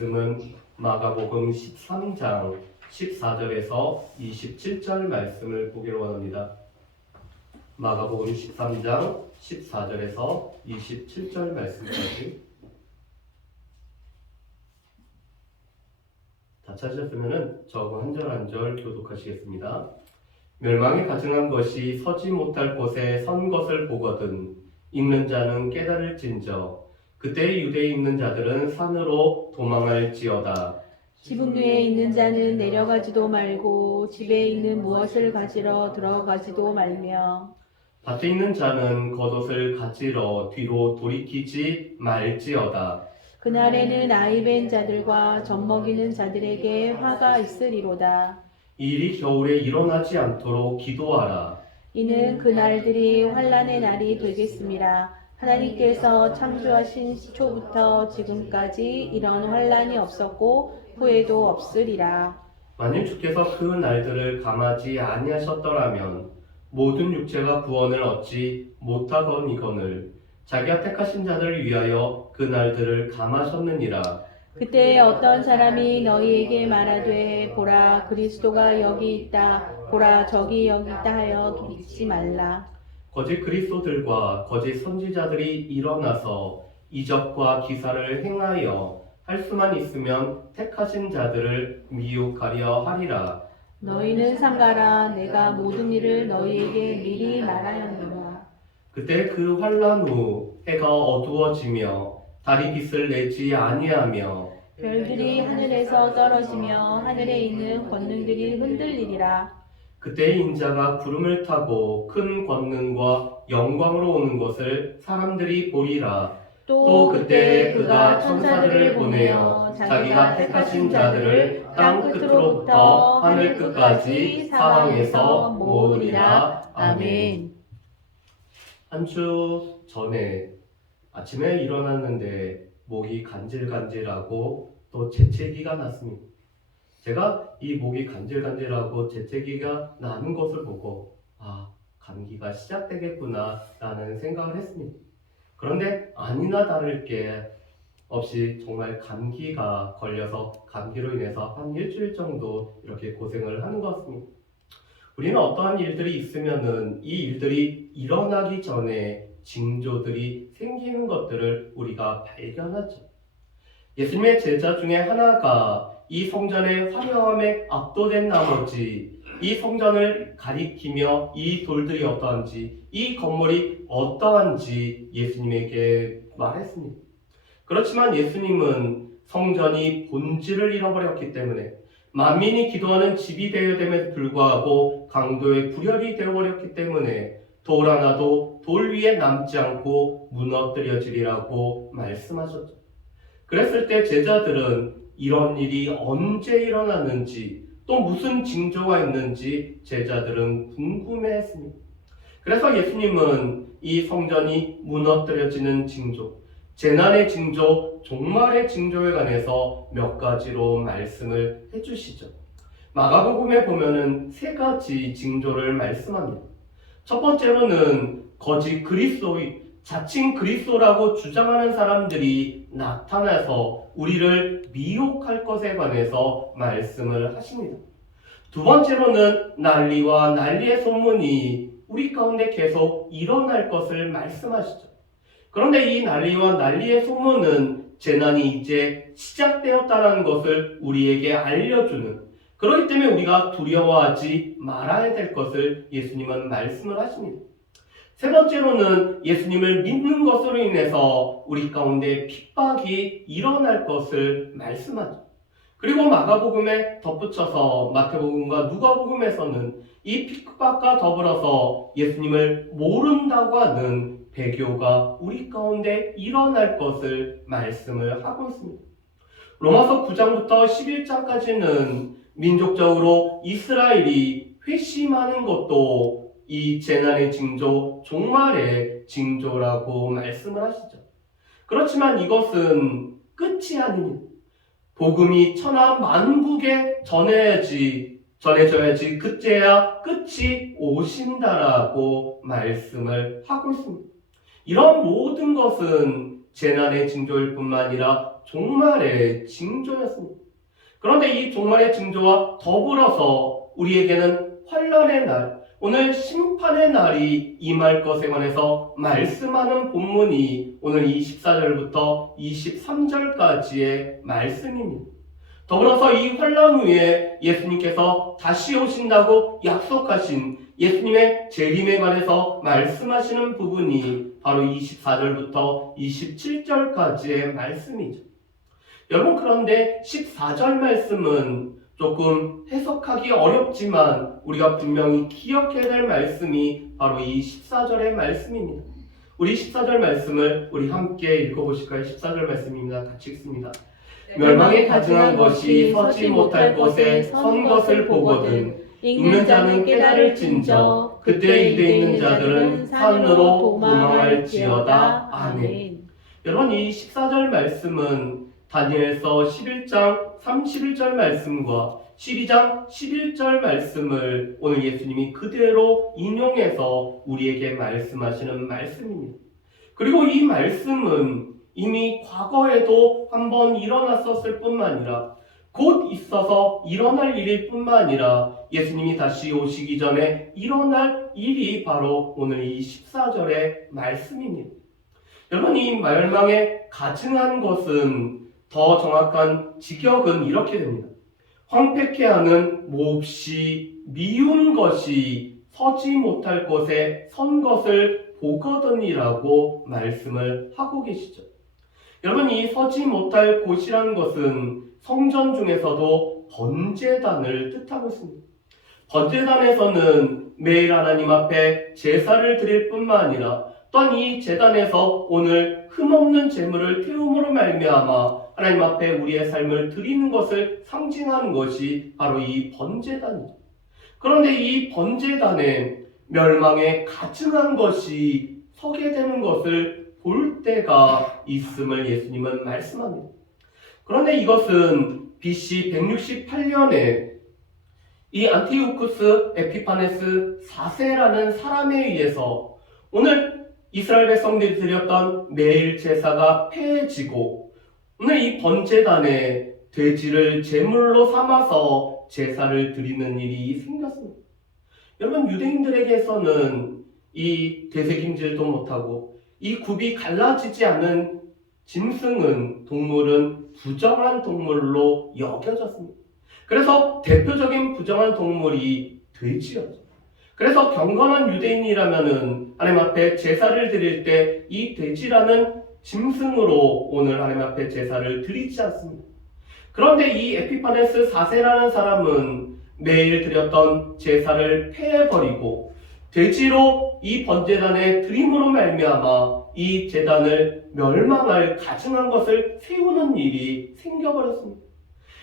말씀은 마가복음 13장 14절에서 27절 말씀을 보기를 원합니다. 마가복음 13장 14절에서 27절 말씀까지 다 찾으셨으면 저거 한 절 한 절 교독하시겠습니다. 멸망에 가증한 것이 서지 못할 곳에 선 것을 보거든 읽는 자는 깨달을진저 그때 유대에 있는 자들은 산으로 도망할지어다. 지붕 위에 있는 자는 내려가지도 말고 집에 있는 무엇을 가지러 들어가지도 말며 밭에 있는 자는 겉옷을 가지러 뒤로 돌이키지 말지어다. 그날에는 아이 벤 자들과 젖 먹이는 자들에게 화가 있으리로다. 이 일이 겨울에 일어나지 않도록 기도하라. 이는 그날들이 환난의 날이 되겠습니다. 하나님께서 창조하신 시초부터 지금까지 이런 환난이 없었고 후에도 없으리라. 만일 주께서 그 날들을 감하지 아니하셨더라면 모든 육체가 구원을 얻지 못하거니거늘 자기가 택하신 자들을 위하여 그 날들을 감하셨느니라. 그때 어떤 사람이 너희에게 말하되 보라 그리스도가 여기 있다 보라 저기 여기 있다 하여 믿지 말라. 거짓 그리스도들과 거짓 선지자들이 일어나서 이적과 기사를 행하여 할 수만 있으면 택하신 자들을 미혹하려 하리라. 너희는 삼가라 내가 모든 일을 너희에게 미리 말하였노라. 그때 그 환난 후 해가 어두워지며 달이 빛을 내지 아니하며 별들이 하늘에서 떨어지며 하늘에 있는 권능들이 흔들리리라. 그때 인자가 구름을 타고 큰 권능과 영광으로 오는 것을 사람들이 보리라. 또 그때 그가 천사들을 보내어 자기가 택하신 자들을 땅 끝으로부터 하늘 끝까지 사방에서 모으리라. 아멘. 한 주 전에 아침에 일어났는데 목이 간질간질하고 또 재채기가 났습니다. 제가 이 목이 간질간질하고 재채기가 나는 것을 보고 감기가 시작되겠구나 라는 생각을 했습니다. 그런데 아니나 다를 게 없이 정말 감기가 걸려서 감기로 인해서 한 일주일 정도 이렇게 고생을 하는 것 같습니다. 우리는 어떠한 일들이 있으면은 이 일들이 일어나기 전에 징조들이 생기는 것들을 우리가 발견하죠. 예수님의 제자 중에 하나가 이 성전의 화려함에 압도된 나머지 이 성전을 가리키며 이 돌들이 어떠한지 이 건물이 어떠한지 예수님에게 말했습니다. 그렇지만 예수님은 성전이 본질을 잃어버렸기 때문에 만민이 기도하는 집이 되어야 됨에도 불구하고 강도의 구렬이 되어버렸기 때문에 돌 하나도 돌 위에 남지 않고 무너뜨려지리라고 말씀하셨죠. 그랬을 때 제자들은 이런 일이 언제 일어났는지 또 무슨 징조가 있는지 제자들은 궁금해했습니다. 그래서 예수님은 이 성전이 무너뜨려지는 징조, 재난의 징조, 종말의 징조에 관해서 몇 가지로 말씀을 해주시죠. 마가복음에 보면은 세 가지 징조를 말씀합니다. 첫 번째로는 거짓 그리스도의 자칭 그리스도라고 주장하는 사람들이 나타나서 우리를 미혹할 것에 관해서 말씀을 하십니다. 두 번째로는 난리와 난리의 소문이 우리 가운데 계속 일어날 것을 말씀하시죠. 그런데 이 난리와 난리의 소문은 재난이 이제 시작되었다는 것을 우리에게 알려주는, 그렇기 때문에 우리가 두려워하지 말아야 될 것을 예수님은 말씀을 하십니다. 세 번째로는 예수님을 믿는 것으로 인해서 우리 가운데 핍박이 일어날 것을 말씀하죠. 그리고 마가복음에 덧붙여서 마태복음과 누가복음에서는 이 핍박과 더불어서 예수님을 모른다고 하는 배교가 우리 가운데 일어날 것을 말씀을 하고 있습니다. 로마서 9장부터 11장까지는 민족적으로 이스라엘이 회심하는 것도 이 재난의 징조, 종말의 징조라고 말씀을 하시죠. 그렇지만 이것은 끝이 아닙니다. 복음이 천하 만국에 전해져야지 그때야 끝이 오신다라고 말씀을 하고 있습니다. 이런 모든 것은 재난의 징조일 뿐만 아니라 종말의 징조였습니다. 그런데 이 종말의 징조와 더불어서 우리에게는 환란의 날, 오늘 심판의 날이 임할 것에 관해서 말씀하는 본문이 오늘 24절부터 23절까지의 말씀입니다. 더불어서 이 환란 후에 예수님께서 다시 오신다고 약속하신 예수님의 재림에 관해서 말씀하시는 부분이 바로 24절부터 27절까지의 말씀이죠. 여러분, 그런데 14절 말씀은 조금 해석하기 어렵지만 우리가 분명히 기억해야 될 말씀이 바로 이 14절의 말씀입니다. 우리 14절 말씀을 우리 함께 읽어보실까요? 14절 말씀입니다. 같이 읽습니다. 멸망에 가증한 것이 서지 못할 곳에 선 것을 보거든 읽는 자는 깨달을진저 그때 유대에 있는 자들은 산으로 도망할지어다. 아멘. 여러분, 이 14절 말씀은 다니엘서 11장 31절 말씀과 12장 11절 말씀을 오늘 예수님이 그대로 인용해서 우리에게 말씀하시는 말씀입니다. 그리고 이 말씀은 이미 과거에도 한번 일어났었을 뿐만 아니라 곧 있어서 일어날 일일 뿐만 아니라 예수님이 다시 오시기 전에 일어날 일이 바로 오늘 이 14절의 말씀입니다. 여러분, 이 멸망에 가증한 것은 더 정확한 직역은 이렇게 됩니다. 황폐케 하는 몹시 미운 것이 서지 못할 곳에 선 것을 보거든이라고 말씀을 하고 계시죠. 여러분, 이 서지 못할 곳이라는 것은 성전 중에서도 번제단을 뜻하고 있습니다. 번제단에서는 매일 하나님 앞에 제사를 드릴 뿐만 아니라 또한 이 제단에서 오늘 흠없는 제물을 태움으로 말미암아 하나님 앞에 우리의 삶을 드리는 것을 상징하는 것이 바로 이 번제단이죠. 그런데 이 번제단에 멸망에 가증한 것이 서게 되는 것을 볼 때가 있음을 예수님은 말씀합니다. 그런데 이것은 BC 168년에 이 안티오쿠스 에피파네스 4세라는 사람에 의해서 오늘 이스라엘 백성들이 드렸던 매일 제사가 폐해지고 오늘 이 번제단에 돼지를 제물로 삼아서 제사를 드리는 일이 생겼습니다. 여러분, 유대인들에게서는 이 되새김질도 못하고 이 굽이 갈라지지 않은 짐승은 동물은 부정한 동물로 여겨졌습니다. 그래서 대표적인 부정한 동물이 돼지였죠. 그래서 경건한 유대인이라면은 하나님 앞에 제사를 드릴 때 이 돼지라는 짐승으로 오늘 하나님 앞에 제사를 드리지 않습니다. 그런데 이 에피파네스 4세라는 사람은 매일 드렸던 제사를 폐해버리고 돼지로 이 번제단에 드림으로 말미암아 이 제단을 멸망할 가증한 것을 세우는 일이 생겨버렸습니다.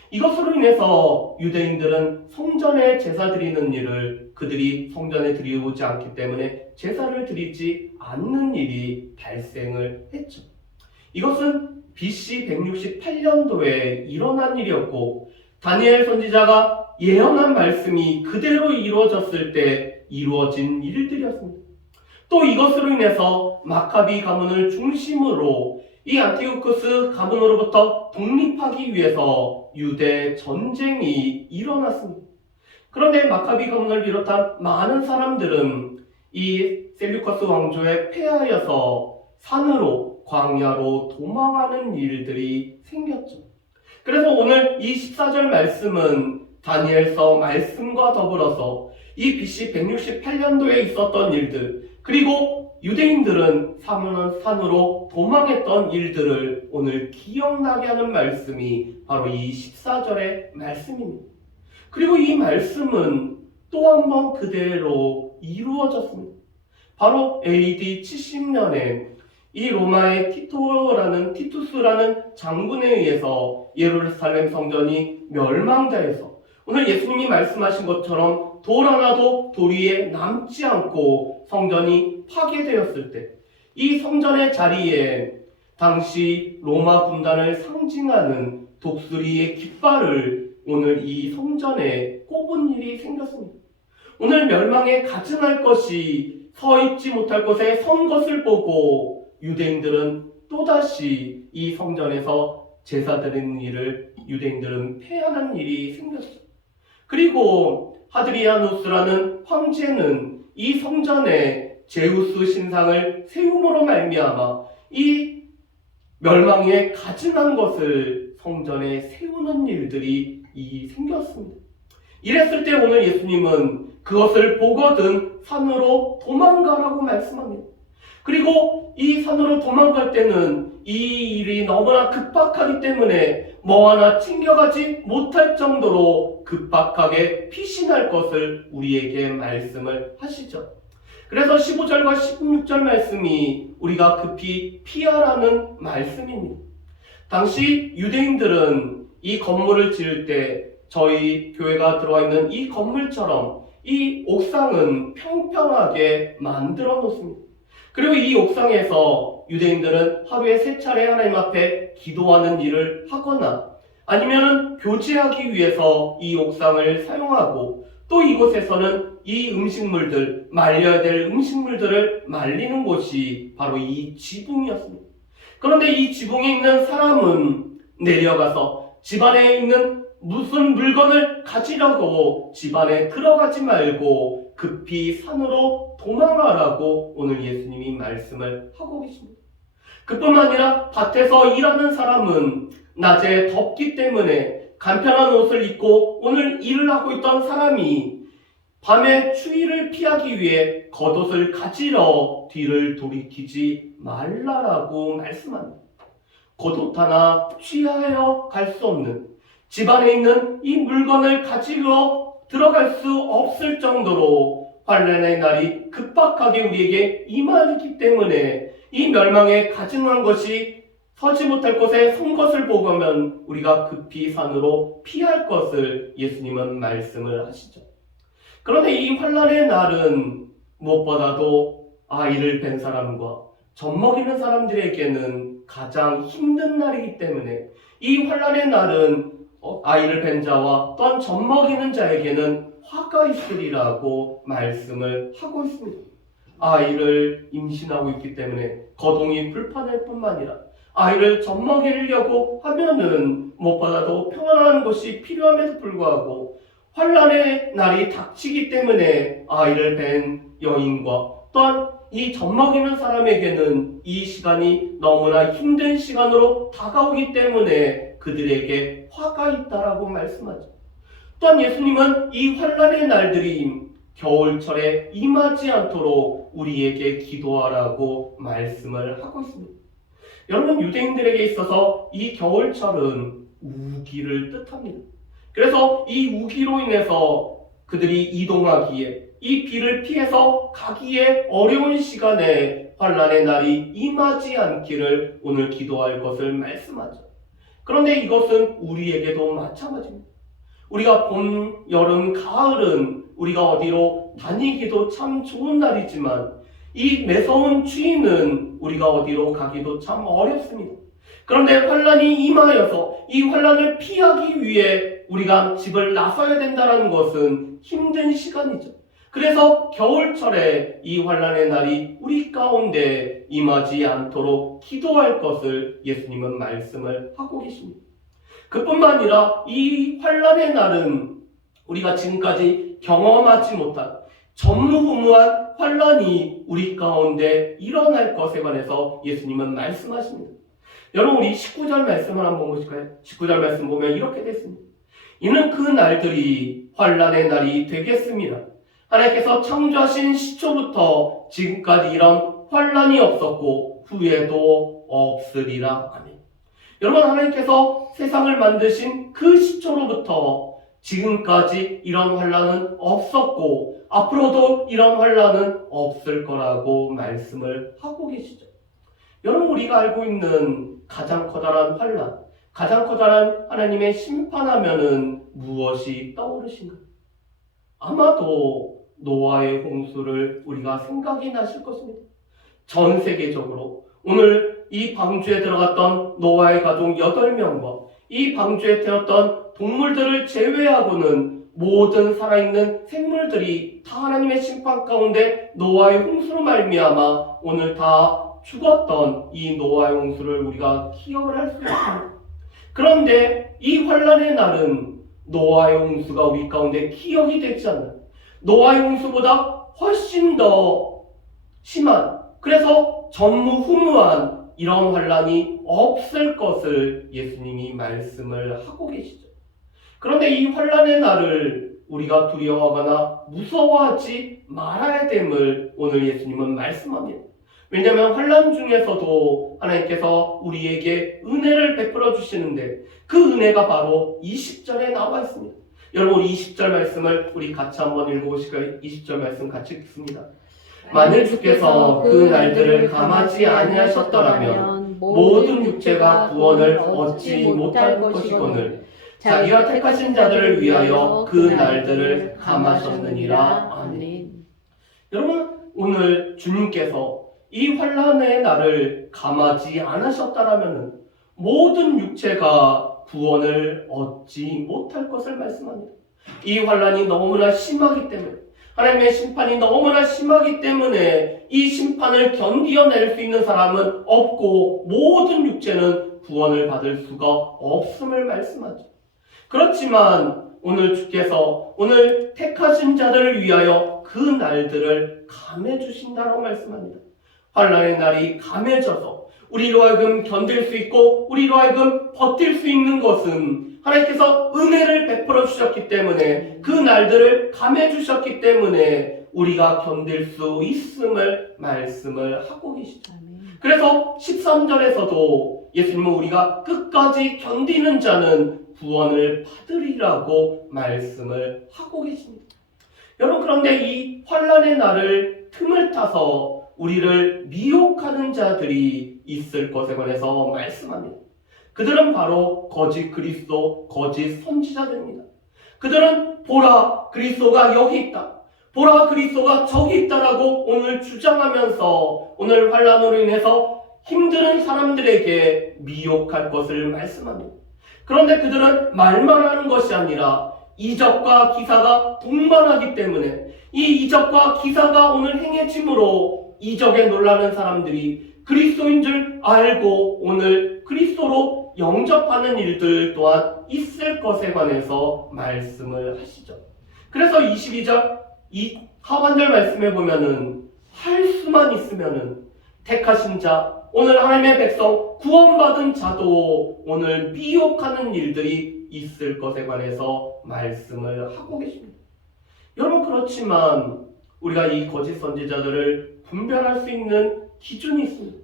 이것으로 인해서 유대인들은 성전에 제사 드리는 일을 그들이 성전에 드리우지 않기 때문에 제사를 드리지 않는 일이 발생을 했죠. 이것은 BC 168년도에 일어난 일이었고 다니엘 선지자가 예언한 말씀이 그대로 이루어졌을 때 이루어진 일들이었습니다. 또 이것으로 인해서 마카비 가문을 중심으로 이 안티오쿠스 가문으로부터 독립하기 위해서 유대 전쟁이 일어났습니다. 그런데 마카비 가문을 비롯한 많은 사람들은 이 셀류커스 왕조에 패하여서 산으로 광야로 도망하는 일들이 생겼죠. 그래서 오늘 이 14절 말씀은 다니엘서 말씀과 더불어서 이 BC 168년도에 있었던 일들, 그리고 유대인들은 산으로 도망했던 일들을 오늘 기억나게 하는 말씀이 바로 이 14절의 말씀입니다. 그리고 이 말씀은 또 한 번 그대로 이루어졌습니다. 바로 AD 70년에 이 로마의 티투스라는 장군에 의해서 예루살렘 성전이 멸망당해서 오늘 예수님이 말씀하신 것처럼 돌 하나도 돌 위에 남지 않고 성전이 파괴되었을 때 이 성전의 자리에 당시 로마 군단을 상징하는 독수리의 깃발을 오늘 이 성전에 꼽은 일이 생겼습니다. 오늘 멸망에 가증할 것이 서 있지 못할 곳에 선 것을 보고 유대인들은 또다시 이 성전에서 제사 드리는 일을 유대인들은 폐하는 일이 생겼어요. 그리고 하드리아누스라는 황제는 이 성전에 제우스 신상을 세움으로 말미암아 이 멸망에 가증한 것을 성전에 세우는 일들이 생겼습니다. 이랬을 때 오늘 예수님은 그것을 보거든 산으로 도망가라고 말씀합니다. 그리고 이 산으로 도망갈 때는 이 일이 너무나 급박하기 때문에 뭐 하나 챙겨가지 못할 정도로 급박하게 피신할 것을 우리에게 말씀을 하시죠. 그래서 15절과 16절 말씀이 우리가 급히 피하라는 말씀입니다. 당시 유대인들은 이 건물을 지을 때 저희 교회가 들어와 있는 이 건물처럼 이 옥상은 평평하게 만들어 놓습니다. 그리고 이 옥상에서 유대인들은 하루에 3차례 하나님 앞에 기도하는 일을 하거나 아니면 교제하기 위해서 이 옥상을 사용하고 또 이곳에서는 이 음식물들, 말려야 될 음식물들을 말리는 곳이 바로 이 지붕이었습니다. 그런데 이 지붕에 있는 사람은 내려가서 집안에 있는 무슨 물건을 가지려고 집안에 들어가지 말고 급히 산으로 도망가라고 오늘 예수님이 말씀을 하고 계십니다. 그뿐만 아니라 밭에서 일하는 사람은 낮에 덥기 때문에 간편한 옷을 입고 오늘 일을 하고 있던 사람이 밤에 추위를 피하기 위해 겉옷을 가지러 뒤를 돌이키지 말라라고 말씀합니다. 겉옷 하나 취하여 갈 수 없는 집안에 있는 이 물건을 가지러 들어갈 수 없을 정도로 환난의 날이 급박하게 우리에게 임하기 때문에 이 멸망에 가증한 것이 서지 못할 곳에 선 것을 보고면 우리가 급히 산으로 피할 것을 예수님은 말씀을 하시죠. 그런데 이 환난의 날은 무엇보다도 아이를 뵌 사람과 젖 먹이는 사람들에게는 가장 힘든 날이기 때문에 이 환난의 날은 아이를 뵌 자와 또한 젖 먹이는 자에게는 화가 있으리라고 말씀을 하고 있습니다. 아이를 임신하고 있기 때문에 거동이 불편할 뿐만 아니라 아이를 젖 먹이려고 하면은 무엇보다도 평안한 것이 필요함에도 불구하고 환난의 날이 닥치기 때문에 아이를 뵌 여인과 또한 이 젖 먹이는 사람에게는 이 시간이 너무나 힘든 시간으로 다가오기 때문에 그들에게 화가 있다라고 말씀하죠. 또한 예수님은 이 환난의 날들이 겨울철에 임하지 않도록 우리에게 기도하라고 말씀을 하고 있습니다. 여러분, 유대인들에게 있어서 이 겨울철은 우기를 뜻합니다. 그래서 이 우기로 인해서 그들이 이동하기에 이 비를 피해서 가기에 어려운 시간에 환난의 날이 임하지 않기를 오늘 기도할 것을 말씀하죠. 그런데 이것은 우리에게도 마찬가지입니다. 우리가 봄, 여름, 가을은 우리가 어디로 다니기도 참 좋은 날이지만 이 매서운 추위는 우리가 어디로 가기도 참 어렵습니다. 그런데 환난이 임하여서 이 환난을 피하기 위해 우리가 집을 나서야 된다는 것은 힘든 시간이죠. 그래서 겨울철에 이 환난의 날이 우리 가운데 임하지 않도록 기도할 것을 예수님은 말씀을 하고 계십니다. 그뿐만 아니라 이 환난의 날은 우리가 지금까지 경험하지 못한 전무후무한 환난이 우리 가운데 일어날 것에 관해서 예수님은 말씀하십니다. 여러분, 우리 19절 말씀을 한번 보실까요? 19절 말씀 보면 이렇게 됐습니다. 이는 그 날들이 환난의 날이 되겠습니다. 하나님께서 창조하신 시초부터 지금까지 이런 환난이 없었고 후에도 없으리라. 아멘. 여러분, 하나님께서 세상을 만드신 그 시초로부터 지금까지 이런 환난은 없었고 앞으로도 이런 환난은 없을 거라고 말씀을 하고 계시죠. 여러분, 우리가 알고 있는 가장 커다란 환난, 가장 커다란 하나님의 심판하면은 무엇이 떠오르신가요? 아마도 노아의 홍수를 우리가 생각이 나실 것입니다. 전 세계적으로 오늘 이 방주에 들어갔던 노아의 가족 8명과 이 방주에 태웠던 동물들을 제외하고는 모든 살아있는 생물들이 다 하나님의 심판 가운데 노아의 홍수로 말미암아 오늘 다 죽었던 이 노아의 홍수를 우리가 기억을 할 수 있습니다. 그런데 이 환란의 날은 노아의 홍수가 우리 가운데 기억이 되지 않는, 노아의 홍수보다 훨씬 더 심한, 그래서 전무후무한 이런 환란이 없을 것을 예수님이 말씀을 하고 계시죠. 그런데 이 환란의 날을 우리가 두려워하거나 무서워하지 말아야 됨을 오늘 예수님은 말씀합니다. 왜냐하면 환란 중에서도 하나님께서 우리에게 은혜를 베풀어 주시는데 그 은혜가 바로 20절에 나와 있습니다. 여러분, 우리 20절 말씀을 우리 같이 한번 읽어보실까요? 20절 말씀 같이 읽습니다. 만일 주께서 그 날들을 감하지 아니하셨더라면 모든 육체가 구원을 얻지 못할 것이거늘 자기가 택하신 자들을 위하여 그 날들을 감하셨느니라. 아멘. 여러분, 오늘 주님께서 이 환란의 날을 감하지 않으셨다라면 모든 육체가 구원을 얻지 못할 것을 말씀합니다. 이 환란이 너무나 심하기 때문에, 하나님의 심판이 너무나 심하기 때문에 이 심판을 견디어낼 수 있는 사람은 없고 모든 육체는 구원을 받을 수가 없음을 말씀하죠. 그렇지만 오늘 주께서 오늘 택하신 자들을 위하여 그 날들을 감해 주신다라고 말씀합니다. 환란의 날이 감해져서 우리로 하여금 견딜 수 있고 우리로 하여금 버틸 수 있는 것은 하나님께서 은혜를 베풀어 주셨기 때문에, 그 날들을 감해 주셨기 때문에 우리가 견딜 수 있음을 말씀을 하고 계시죠. 그래서 13절에서도 예수님은 우리가 끝까지 견디는 자는 구원을 받으리라고 말씀을 하고 계십니다. 여러분, 그런데 이 환란의 날을 틈을 타서 우리를 미혹하는 자들이 있을 것에 관해서 말씀합니다. 그들은 바로 거짓 그리스도, 거짓 선지자들입니다. 그들은 보라, 그리스도가 여기 있다, 보라, 그리스도가 저기 있다라고 오늘 주장하면서 오늘 환란으로 인해서 힘든 사람들에게 미혹할 것을 말씀합니다. 그런데 그들은 말만 하는 것이 아니라 이적과 기사가 동반하기 때문에 이 이적과 기사가 오늘 행해짐으로 이적에 놀라는 사람들이 그리스도인 줄 알고 오늘 그리스도로 영접하는 일들 또한 있을 것에 관해서 말씀을 하시죠. 그래서 22절 이 하반절 말씀에 보면은 할 수만 있으면은 택하신 자, 오늘 하나님의 백성 구원받은 자도 오늘 미혹하는 일들이 있을 것에 관해서 말씀을 하고 계십니다. 여러분, 그렇지만 우리가 이 거짓 선지자들을 분별할 수 있는 기준이 있습니다.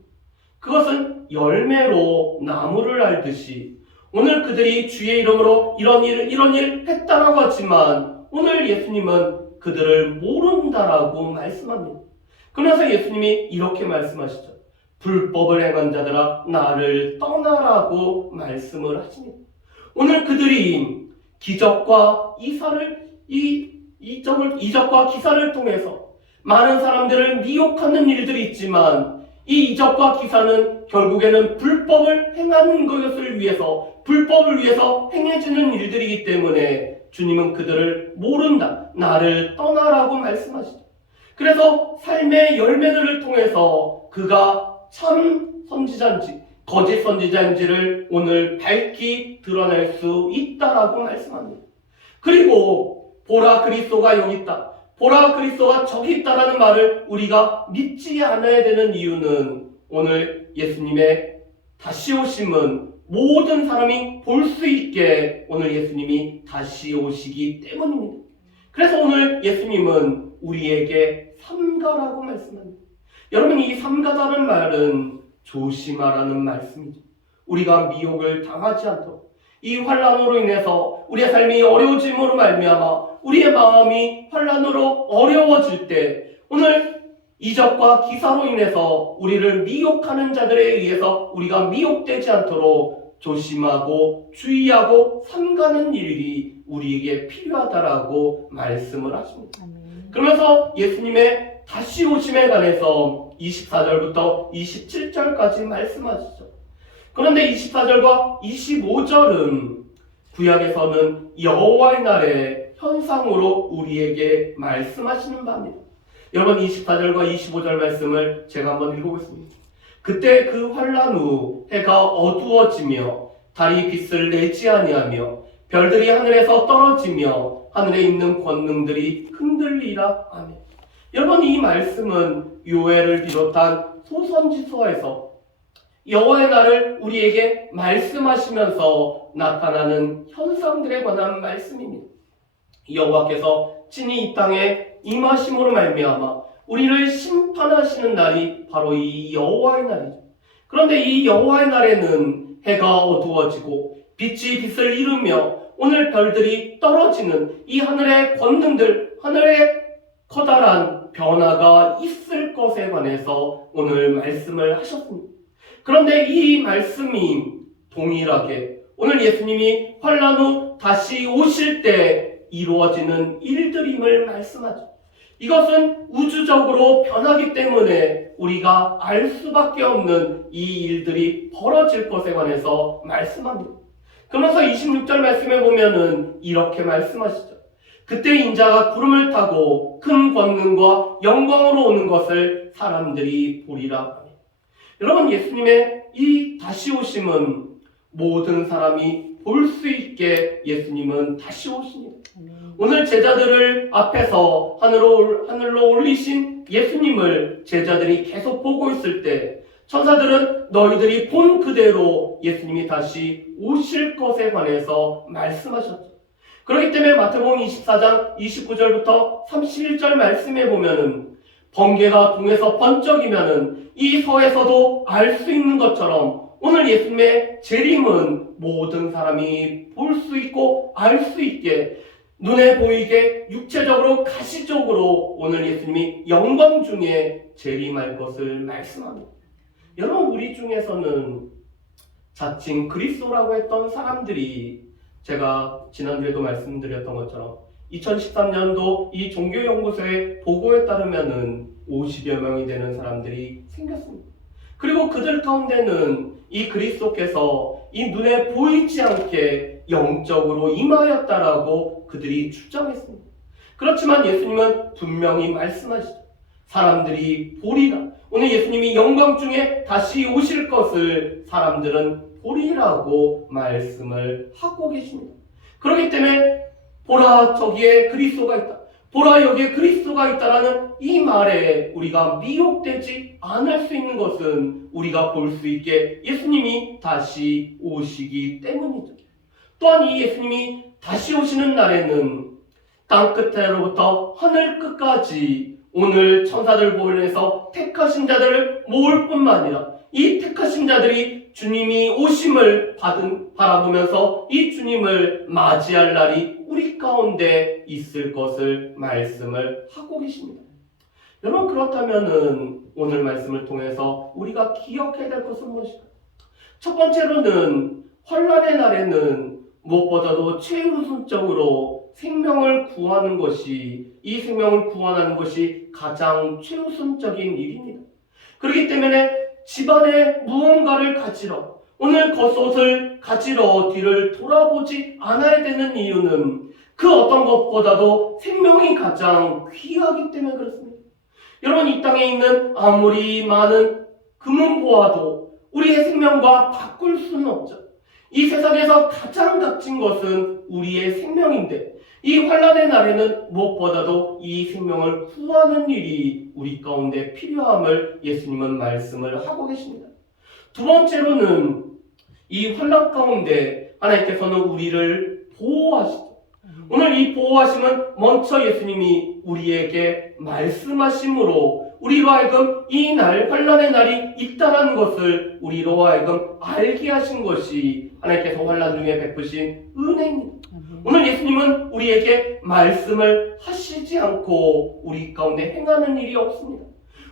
그것은 열매로 나무를 알듯이 오늘 그들이 주의 이름으로 이런 일 했다라고 하지만 오늘 예수님은 그들을 모른다라고 말씀합니다. 그러면서 예수님이 이렇게 말씀하시죠. 불법을 행한 자들아 나를 떠나라고 말씀을 하십니다. 오늘 그들이 기적과 이적과 기사를 통해서 많은 사람들을 미혹하는 일들이 있지만 이 이적과 기사는 결국에는 불법을 행하는 것을 위해서, 불법을 위해서 행해지는 일들이기 때문에 주님은 그들을 모른다, 나를 떠나라고 말씀하시죠. 그래서 삶의 열매들을 통해서 그가 참 선지자인지 거짓 선지자인지를 오늘 밝히 드러낼 수 있다라고 말씀합니다. 그리고 보라, 그리스도가 여기 있다, 보라, 그리스도가 저기 있다라는 말을 우리가 믿지 않아야 되는 이유는 오늘 예수님의 다시 오심은 모든 사람이 볼 수 있게 오늘 예수님이 다시 오시기 때문입니다. 그래서 오늘 예수님은 우리에게 삼가라고 말씀합니다. 여러분, 이 삼가다는 말은 조심하라는 말씀이죠. 우리가 미혹을 당하지 않도록, 이 환란으로 인해서 우리의 삶이 어려워짐으로 말미암아 우리의 마음이 환란으로 어려워질 때 오늘 이적과 기사로 인해서 우리를 미혹하는 자들에 의해서 우리가 미혹되지 않도록 조심하고 주의하고 삼가는 일이 우리에게 필요하다라고 말씀을 하십니다. 그러면서 예수님의 다시 오심에 관해서 24절부터 27절까지 말씀하시죠. 그런데 24절과 25절은 구약에서는 여호와의 날의 현상으로 우리에게 말씀하시는 바입니다. 여러분, 24절과 25절 말씀을 제가 한번 읽어보겠습니다. 그때 그 환란 후 해가 어두워지며 달이 빛을 내지 아니하며 별들이 하늘에서 떨어지며 하늘에 있는 권능들이 흔들리라. 아멘. 여러분, 이 말씀은 요엘을 비롯한 소선지서에서 여호와의 날을 우리에게 말씀하시면서 나타나는 현상들에 관한 말씀입니다. 여호와께서 친히 이 땅에 임하심으로 말미암아 우리를 심판하시는 날이 바로 이 여호와의 날이죠. 그런데 이 여호와의 날에는 해가 어두워지고 빛이 빛을 이루며 오늘 별들이 떨어지는 이 하늘의 권능들, 하늘의 커다란 변화가 있을 것에 관해서 오늘 말씀을 하셨습니다. 그런데 이 말씀이 동일하게 오늘 예수님이 환난 후 다시 오실 때 이루어지는 일들임을 말씀하죠. 이것은 우주적으로 변하기 때문에 우리가 알 수밖에 없는 이 일들이 벌어질 것에 관해서 말씀합니다. 그러면서 26절 말씀에 보면은 이렇게 말씀하시죠. 그때 인자가 구름을 타고 큰 권능과 영광으로 오는 것을 사람들이 보리라. 여러분, 예수님의 이 다시 오심은 모든 사람이 볼 수 있게 예수님은 다시 오십니다. 오늘 제자들을 앞에서 하늘로 올리신 예수님을 제자들이 계속 보고 있을 때 천사들은 너희들이 본 그대로 예수님이 다시 오실 것에 관해서 말씀하셨죠. 그렇기 때문에 마태복음 24장 29절부터 31절 말씀에 보면은 번개가 동에서 번쩍이면은 이 서에서도 알 수 있는 것처럼 오늘 예수님의 재림은 모든 사람이 볼 수 있고 알 수 있게 눈에 보이게 육체적으로 가시적으로 오늘 예수님이 영광 중에 재림할 것을 말씀합니다. 여러분, 우리 중에서는 자칭 그리스도라고 했던 사람들이 제가 지난주에도 말씀드렸던 것처럼 2013년도 이 종교연구소의 보고에 따르면은 50여 명이 되는 사람들이 생겼습니다. 그리고 그들 가운데는 이 그리스도께서 이 눈에 보이지 않게 영적으로 임하였다라고 그들이 주장했습니다. 그렇지만 예수님은 분명히 말씀하시죠. 사람들이 보리라. 오늘 예수님이 영광 중에 다시 오실 것을 사람들은 보리라고 말씀을 하고 계십니다. 그렇기 때문에 보라, 저기에 그리스도가 있다. 보라, 여기에 그리스도가 있다라는 이 말에 우리가 미혹되지 않을 수 있는 것은 우리가 볼 수 있게 예수님이 다시 오시기 때문이죠. 또한 이 예수님이 다시 오시는 날에는 땅 끝으로부터 하늘 끝까지 오늘 천사들 보내서 택하신 자들을 모을 뿐만 아니라 이 택하신 자들이 주님이 오심을 바라보면서 이 주님을 맞이할 날이 우리 가운데 있을 것을 말씀을 하고 계십니다. 여러분, 그렇다면은 오늘 말씀을 통해서 우리가 기억해야 될 것은 무엇일까요? 첫 번째로는 환난의 날에는 무엇보다도 최우선적으로 생명을 구하는 것이, 이 생명을 구원하는 것이 가장 최우선적인 일입니다. 그렇기 때문에 집안에 무언가를 가지러, 오늘 겉옷을 가지러 뒤를 돌아보지 않아야 되는 이유는 그 어떤 것보다도 생명이 가장 귀하기 때문에 그렇습니다. 여러분, 이 땅에 있는 아무리 많은 금은 보아도 우리의 생명과 바꿀 수는 없죠. 이 세상에서 가장 값진 것은 우리의 생명인데 이 환난의 날에는 무엇보다도 이 생명을 구하는 일이 우리 가운데 필요함을 예수님은 말씀을 하고 계십니다. 두 번째로는 이 환난 가운데 하나님께서는 우리를 보호하시죠. 오늘 이 보호하심은 먼저 예수님이 우리에게 말씀하심으로 우리로 하여금 이 날, 환난의 날이 있다는 것을 우리로 하여금 알게 하신 것이 하나님께서 환난 중에 베푸신 은혜입니다. 오늘 예수님은 우리에게 말씀을 하시지 않고 우리 가운데 행하는 일이 없습니다.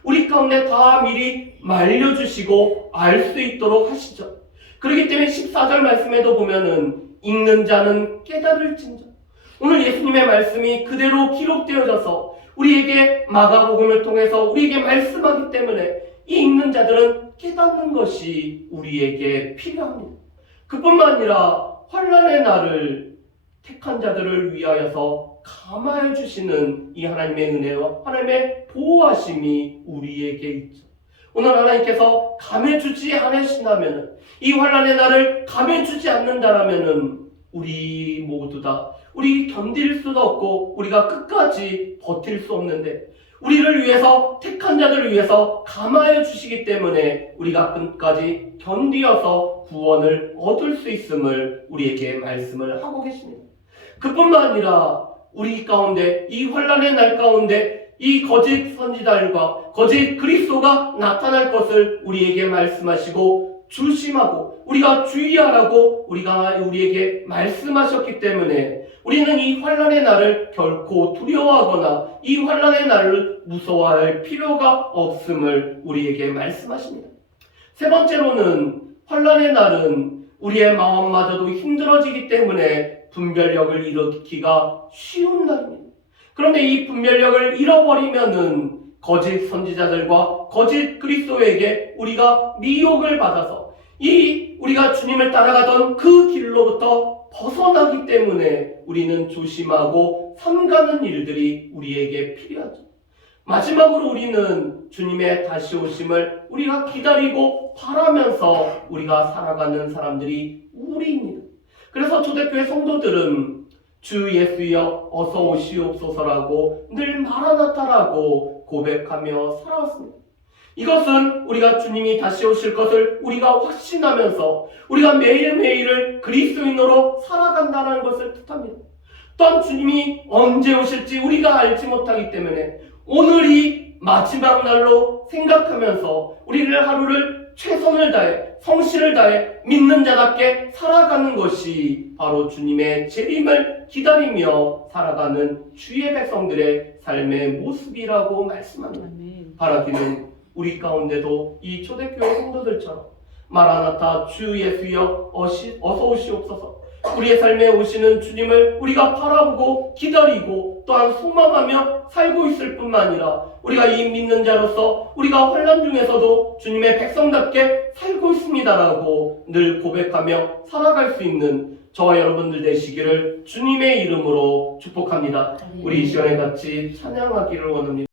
우리 가운데 다 미리 말려주시고 알 수 있도록 하시죠. 그렇기 때문에 14절 말씀에도 보면은 읽는 자는 깨달을진저. 오늘 예수님의 말씀이 그대로 기록되어져서 우리에게 마가복음을 통해서 우리에게 말씀하기 때문에 이 읽는 자들은 깨닫는 것이 우리에게 필요합니다. 그뿐만 아니라 환난의 날을 택한 자들을 위하여서 감화해 주시는 이 하나님의 은혜와 하나님의 보호하심이 우리에게 있죠. 오늘 하나님께서 감해주지 않으신다면, 이 환난의 날을 감해주지 않는다라면 우리 모두 다 우리 견딜 수도 없고 우리가 끝까지 버틸 수 없는데, 우리를 위해서 택한 자들을 위해서 감하여 주시기 때문에 우리가 끝까지 견디어서 구원을 얻을 수 있음을 우리에게 말씀을 하고 계십니다. 그뿐만 아니라 우리 가운데 이 환난의 날 가운데 이 거짓 선지자들과 거짓 그리스도가 나타날 것을 우리에게 말씀하시고 조심하고 우리가 주의하라고 우리에게 말씀하셨기 때문에 우리는 이 환난의 날을 결코 두려워하거나 이 환난의 날을 무서워할 필요가 없음을 우리에게 말씀하십니다. 세 번째로는 환난의 날은 우리의 마음마저도 힘들어지기 때문에 분별력을 일으키기가 쉬운 날입니다. 그런데 이 분별력을 잃어버리면은 거짓 선지자들과 거짓 그리스도에게 우리가 미혹을 받아서 우리가 주님을 따라가던 그 길로부터 벗어나기 때문에 우리는 조심하고 삼가는 일들이 우리에게 필요하죠. 마지막으로 우리는 주님의 다시 오심을 우리가 기다리고 바라면서 우리가 살아가는 사람들이 우리입니다. 그래서 초대교회 성도들은 주 예수여 어서 오시옵소서라고 늘 마라나타라고 고백하며 살아왔습니다. 이것은 우리가 주님이 다시 오실 것을 우리가 확신하면서 우리가 매일매일을 그리스도인으로 살아간다는 것을 뜻합니다. 또한 주님이 언제 오실지 우리가 알지 못하기 때문에 오늘이 마지막 날로 생각하면서 우리를 하루를 최선을 다해 성실을 다해 믿는 자답게 살아가는 것이 바로 주님의 재림을 기다리며 살아가는 주의 백성들의 삶의 모습이라고 말씀합니다. 바라기는 우리 가운데도 이 초대교회 성도들처럼 마라나타 주 예수여 어서 오시옵소서, 우리의 삶에 오시는 주님을 우리가 바라보고 기다리고 또한 소망하며 살고 있을 뿐만 아니라 우리가 이 믿는 자로서 우리가 환난 중에서도 주님의 백성답게 살고 있습니다라고 늘 고백하며 살아갈 수 있는 저와 여러분들 되시기를 주님의 이름으로 축복합니다. 우리 이 시간에 같이 찬양하기를 원합니다.